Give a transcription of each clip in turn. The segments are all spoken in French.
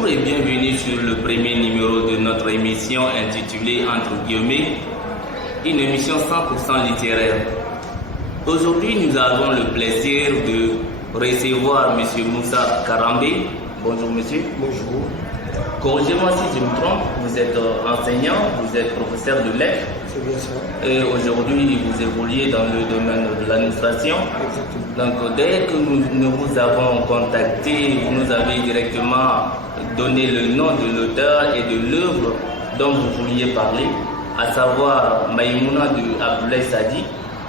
Bonjour et bienvenue sur le premier numéro de notre émission intitulée Entre guillemets, une émission 100% littéraire. Aujourd'hui, nous avons le plaisir de recevoir M. Moussa Karambé. Bonjour monsieur. Bonjour. Corrigez-moi si je me trompe, vous êtes enseignant, vous êtes professeur de lettres. C'est bien ça. Et aujourd'hui, vous évoluez dans le domaine de l'administration. Exactement. Donc, dès que nous vous avons contacté, vous nous avez directement donné le nom de l'auteur et de l'œuvre dont vous vouliez parler, à savoir Maïmouna de Abdoulaye Sadi.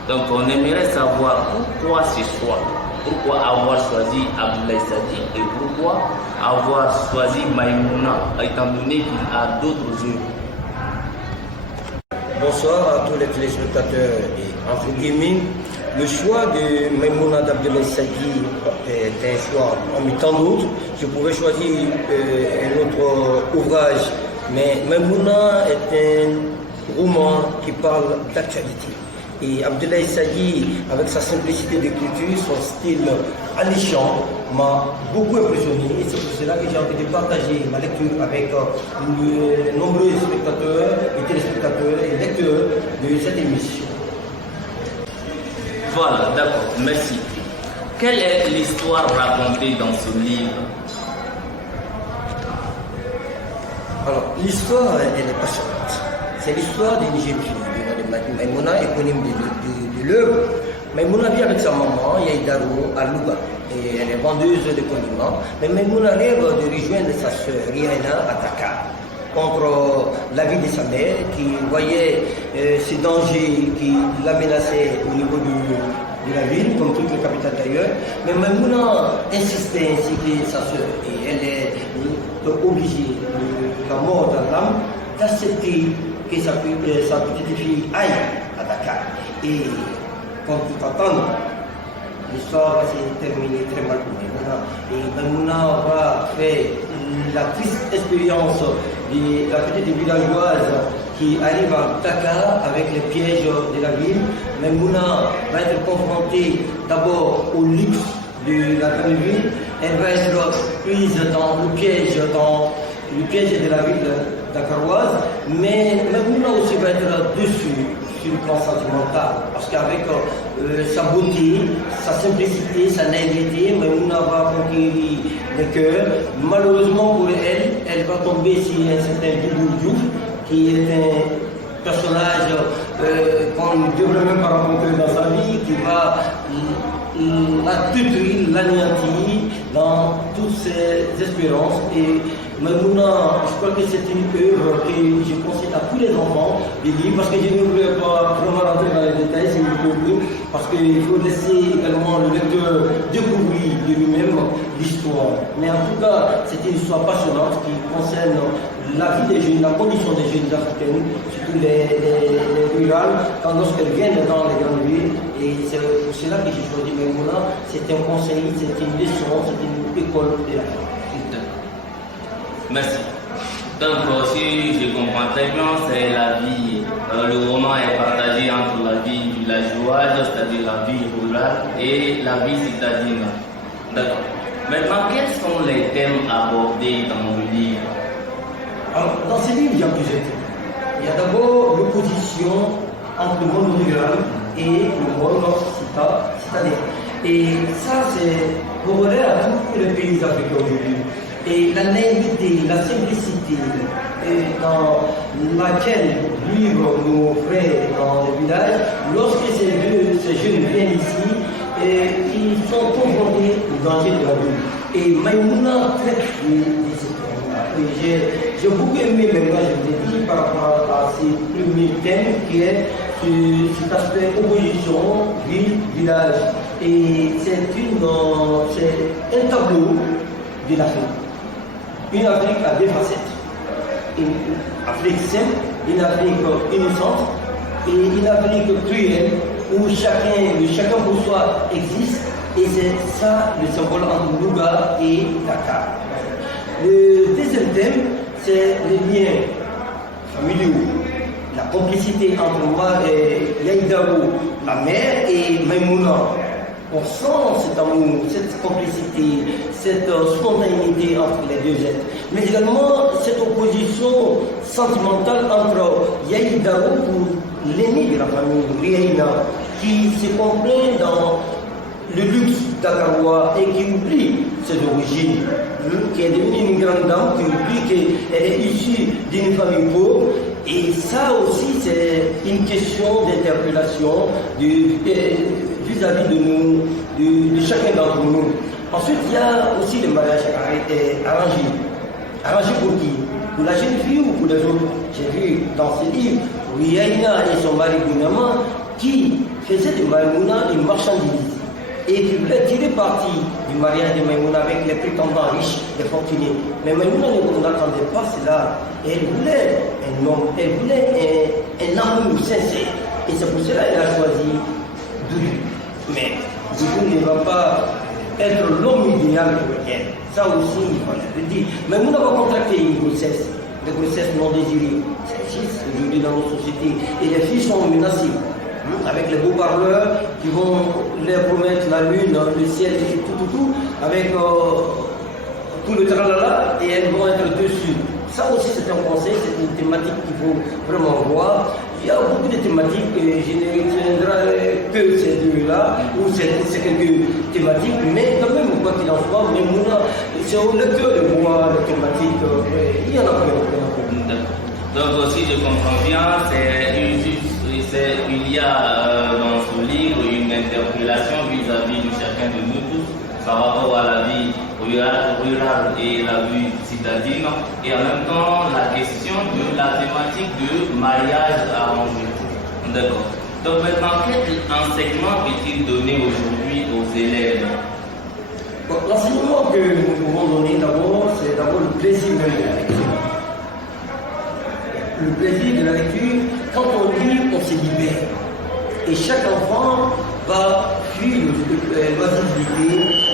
Donc, on aimerait savoir pourquoi ce choix, pourquoi avoir choisi Abdoulaye Sadi et pourquoi avoir choisi Maïmouna, étant donné qu'il a d'autres œuvres. Bonsoir à tous les téléspectateurs et entre guillemets, le choix de Maïmouna d'Abdoulaye Sadi est un choix parmi tant d'autres. Je pouvais choisir un autre ouvrage, mais Maïmouna est un roman qui parle d'actualité. Et Abdoulaye Sadi, avec sa simplicité d'écriture, son style alléchant, m'a beaucoup impressionné. Et c'est pour cela que j'ai envie de partager ma lecture avec les nombreux spectateurs et téléspectateurs et lecteurs de cette émission. Voilà, d'accord, merci. Quelle est l'histoire racontée dans ce livre? Alors, l'histoire, elle est passionnante. C'est l'histoire d'une jeune fille. Maïmouna, éponyme de l'œuvre. Maïmouna vit avec sa maman, Yaïdarou, à Louga. Et elle est vendeuse de condiments. Mais Maïmouna rêve de rejoindre sa sœur, Rihanna, à Dakar. Contre l'avis de sa mère, qui voyait ces dangers qui la menaçaient au niveau de la ville, comme toutes les capitales d'ailleurs. Mais Maïmouna insistait ainsi que sa sœur. Et elle est obligée, de la mort dans l'âme, d'accepter que sa petite fille aille à Dakar. Et comme tout attendre, l'histoire va se terminer très mal pour Maïmouna. Et Maïmouna va faire la triste expérience de la petite villageoise qui arrive à Dakar avec les pièges de la ville. Maïmouna va être confrontée d'abord au luxe de la grande ville. Elle va être prise dans le piège de la ville dakaroise, mais Maïmouna aussi va être dessus sur le plan sentimental, parce qu'avec sa beauté, sa simplicité, sa naïveté, Maïmouna va conquérir les cœurs. Malheureusement pour elle, elle va tomber sur un certain Doudou Diouf, qui est un personnage qu'on ne devrait même pas rencontrer dans sa vie, qui va la détruire, l'anéantir dans toutes ses espérances. Et Maïmouna, je crois que c'est une œuvre que je conseille à tous les enfants de lire, parce que je ne voulais pas vraiment rentrer dans les détails, si vous pouvez, parce qu'il faut laisser également le lecteur découvrir de lui-même l'histoire. Mais en tout cas, c'est une histoire passionnante qui concerne la vie des jeunes, la condition des jeunes africaines, surtout les rurales, quand lorsqu'elles viennent dans les grandes villes. Et c'est pour cela que j'ai choisi Maïmouna. C'est un conseil, c'est une leçon, c'est une école de la vie. Merci. Donc, si je comprends très bien, c'est la vie, le roman est partagé entre la vie villageoise, c'est-à-dire la vie rurale, et la vie citadine. D'accord. Maintenant, quels sont les thèmes abordés dans le livre? Alors, dans ce livre, il y a plusieurs thèmes. Il y a d'abord l'opposition entre le monde rural et le monde citadin. Et ça, c'est corrélé à tous les pays africains aujourd'hui. Et la naïveté, la simplicité dans laquelle vivent nos frères dans les villages, lorsque ces jeunes viennent ici, ils sont confrontés au danger de la vie. Et Maïmouna traite de ces thèmes. J'ai beaucoup aimé maintenant, je vous ai dit, par rapport à ces premiers thèmes qui est cet aspect opposition, ville, village. Et c'est un tableau de l'Afrique. Une Afrique à deux facettes. Une Afrique simple, une Afrique innocente et une Afrique cruelle où chacun pour soi existe. Et c'est ça le symbole entre Louga et Dakar. Le deuxième thème, c'est les liens familiaux, la complicité entre moi et Yaïdarou, la mère, et Maïmouna, On sent cet amour, cette complicité, cette spontanéité entre les deux êtres. Mais également cette opposition sentimentale entre Yaï Daro, l'aîné de la famille, Riaïna, qui se complaît dans le luxe dakarois et qui oublie ses origines, qui est devenue une grande dame, qui oublie qu'elle est issue d'une famille pauvre. Et ça aussi, c'est une question d'interpellation vis-à-vis de nous, de chacun d'entre nous. Ensuite, il y a aussi le mariage arrangé. Arrangé pour qui? Pour la jeune fille ou pour les autres? J'ai vu dans ce livre Riaïna et son mari Bounama qui faisaient de Maïmouna une marchandise et qui voulaient tirer parti du mariage de Maïmouna avec les prétendants riches et fortunés. Mais Maïmouna n'attendait pas cela. Elle voulait un homme, elle voulait un amour sincère. Et c'est pour cela qu'elle a choisi Doudou. Mais Doudou ne va pas être l'homme idéal pour elle. Ça aussi, je le dis. Maïmouna va contracter une grossesse. Des grossesses non désirées. Ça existe aujourd'hui dans nos sociétés. Et les filles sont menacées. Avec les beaux parleurs qui vont leur promettre la lune, le ciel et tout, avec tout le tralala, et elles vont être dessus. Ça aussi c'est un conseil, c'est une thématique qu'il faut vraiment voir. Il y a beaucoup de thématiques, je ne retiendrai que ces deux-là, ou c'est quelques thématiques, mais quand même, quoi qu'il en soit, c'est au lecteur de voir les thématiques, il y en a plein. Donc si je comprends bien, il y a dans ce livre une interpellation vis-à-vis de chacun de nous tous par rapport à la vie rurale et la vie citadine, et en même temps la question de la thématique de mariage arrangé. D'accord. Donc maintenant, quel enseignement peut-il donner aujourd'hui aux élèves? L'enseignement que nous pouvons donner d'abord, c'est d'abord le plaisir de la lecture. Le plaisir de la lecture, quand on lit, on se libère. Et chaque enfant va fuir l'oisiveté,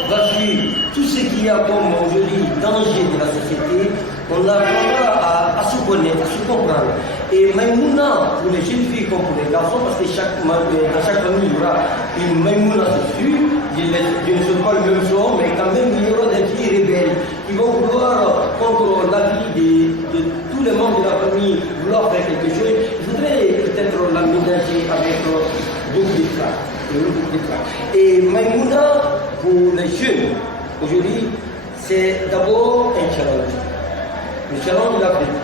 va fuir tout ce qu'il y a comme aujourd'hui danger de la société. On apprendra à se connaître, à se comprendre. Et Maïmouna, pour les jeunes filles comme pour les garçons, parce que dans chaque famille, il y aura une Maïmouna dessus. Je ne sais pas le même genre, mais quand même, il y aura des filles rebelles qui vont vouloir, contre l'avis de tous les membres de la famille, vouloir faire quelque chose. Je voudrais peut-être l'aménager avec beaucoup de trac. Et Maïmouna, pour les jeunes, aujourd'hui, c'est d'abord un challenge. Le challenge de l'Afrique.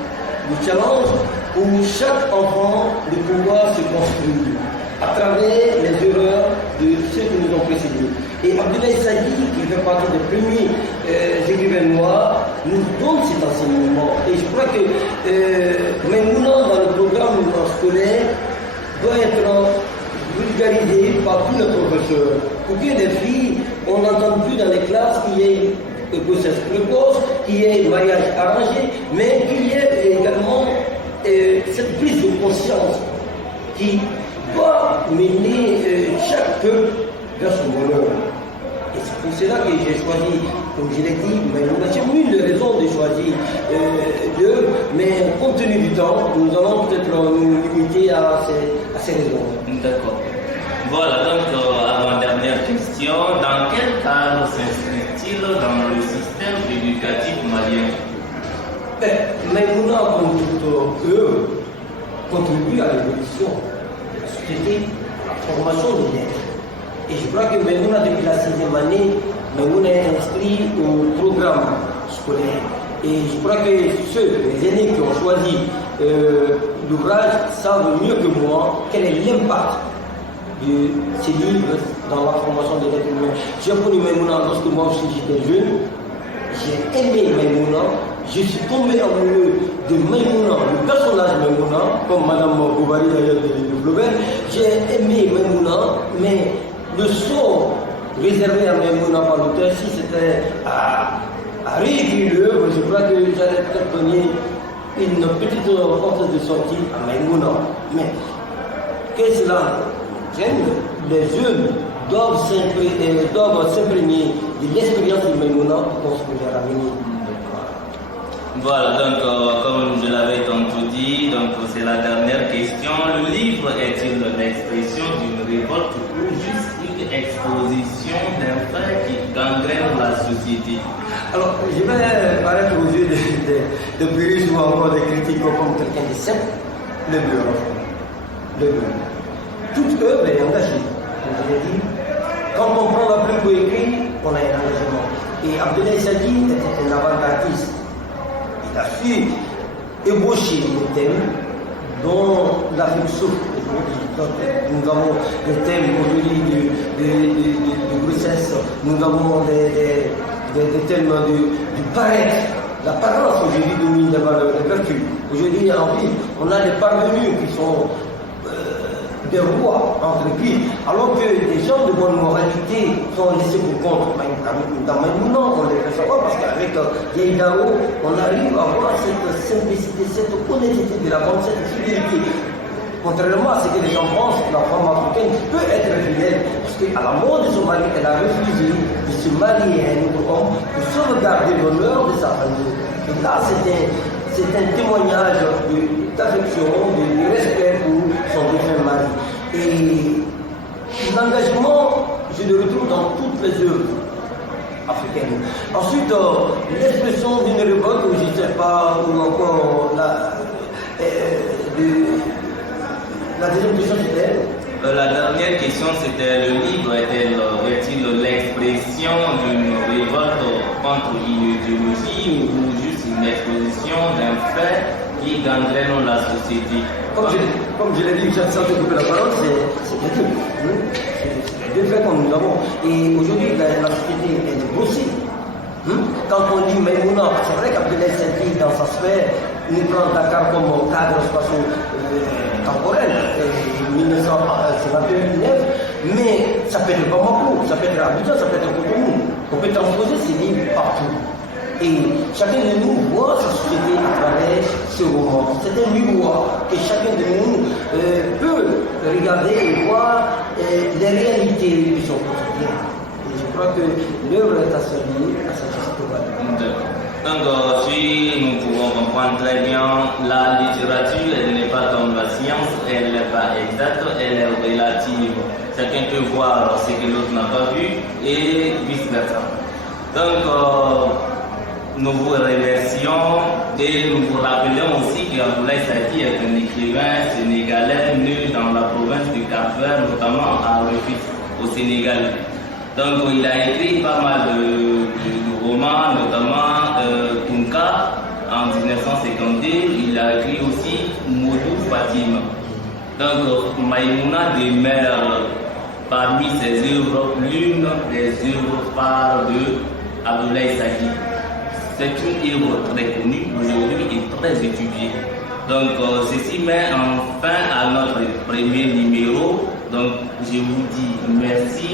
Le challenge pour chaque enfant de pouvoir se construire à travers les erreurs de ceux qui nous ont précédés. Et Abdoulaye Sadi, qui fait partie des premiers écrivains noirs, nous donne cet enseignement. Et je crois que maintenant, dans le programme scolaire, doit être vulgarisé par tous les professeurs. Pour que les filles, on n'entend plus dans les classes qu'il y ait grossesse précoce, qu'il y ait mariage arrangé, mais qu'il y ait également cette prise de conscience qui doit mener chaque peuple vers son bonheur. Et c'est pour cela que j'ai choisi, comme je l'ai dit, mais j'ai mille raisons de choisir deux, mais compte tenu du temps, nous allons peut-être nous limiter à ces raisons. D'accord. Voilà, donc avant-dernière question, dans quel cadre s'inscrit-il dans le système éducatif malien? Maïmouna, comme tout eux, contribue à l'évolution de la société, à la formation des lettres. Et je crois que Maïmouna, depuis la 6e année, Maïmouna est inscrit au programme scolaire. Et je crois que les aînés qui ont choisi l'ouvrage savent mieux que moi quel est l'impact de ces livres dans la formation des êtres humains. J'ai connu Maïmouna lorsque moi aussi j'étais jeune. J'ai aimé Maïmouna. Je suis tombé amoureux de Maïmouna, le personnage Maïmouna, comme Madame Bovary d'ailleurs de Flaubert. J'ai aimé Maïmouna, mais le sort réservé à Maïmouna par l'auteur, si c'était à réécrire l'œuvre, je crois que j'allais peut-être donner une petite porte de sortie à Maïmouna. Mais qu'est-ce cela? Les jeunes doivent s'imprégner de l'expérience de Maïmouna pour construire leur avenir. Voilà, donc comme je l'avais tantôt dit, donc c'est la dernière question. Le livre est-il l'expression d'une révolte ou juste une exposition d'un fait qui gangrène la société. Alors, je vais paraître aux yeux de puristes ou encore des critiques comme quelqu'un de simple, le beurre. Le beurre. Toute œuvre est engagée. Comme je l'ai dit, quand on prend la plume pour écrire, on a un engagement. Et Abdoulaye Sadji était un avant-gardiste. Il a su ébaucher des thèmes dont l'Afrique souffre. Nous avons des thèmes aujourd'hui de grossesse, nous avons des thèmes du paraître. L'apparence aujourd'hui domine les valeurs, les vertus. Aujourd'hui en ville, on a des parvenus qui sont des rois entre puis, alors que des gens de bonne moralité sont laissés pour compte. Dans Maïmouna, on les fait savoir parce qu'avec Yaïdao, on arrive à voir cette simplicité, cette honnêteté de la bonne, cette fidélité. Contrairement à ce que les gens pensent, la femme africaine peut être fidèle, parce qu'à la mort de son mari, elle a refusé de se marier à un autre homme pour sauvegarder l'honneur de sa famille. Et là, c'est un témoignage d'affection, de respect pour son défunt mari. Et l'engagement, je le retrouve dans toutes les œuvres africaines. Ensuite, l'expression d'une révolte, je ne sais pas, ou encore la deuxième question c'était la dernière question c'était le livre est-il l'expression d'une révolte contre une idéologie ou juste une exposition d'un fait qui gangrène la société? Comme je l'ai dit, sans te couper la parole, c'est bien tout. C'est deux faits comme nous avons. Et aujourd'hui, la société elle est grossière. Quand on dit Maïmouna, c'est vrai qu'Abdoulaye Sadji, dans sa sphère, nous prend Dakar comme cadre spatio-temporel, 1959, mais ça peut être Bamako, ça peut être Abidjan, ça peut être Cotonou. On peut transposer ces livres partout. Et chacun de nous voit sa société à travers ce roman. C'est un miroir que chacun de nous peut regarder et voir les réalités de son quotidien. Et je crois que l'œuvre est assurée à sa société. Donc, si nous pouvons comprendre très bien, la littérature, elle n'est pas comme la science, elle n'est pas exacte, elle est relative. Chacun peut voir ce que l'autre n'a pas vu et vice-versa. Donc, nous vous remercions et nous vous rappelons aussi qu'Abdoulaye Sadji est un écrivain sénégalais né dans la province du Cap-Vert, notamment à Rufisque, au Sénégal. Donc il a écrit pas mal de romans, notamment Tunka en 1952. Il a écrit aussi Modou Fatima. Donc Maïmouna demeure parmi ses œuvres l'une des œuvres phares de Abdoulaye Sadji. C'est une œuvre très connue aujourd'hui et très étudiée. Donc ceci met enfin à notre premier numéro. Donc je vous dis merci,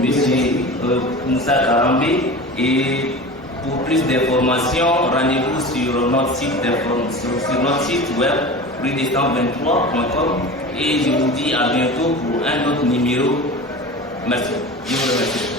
monsieur Moussa Karambé, et pour plus d'informations, rendez-vous sur notre site web rudestan23.com et je vous dis à bientôt pour un autre numéro. Merci. Je vous remercie.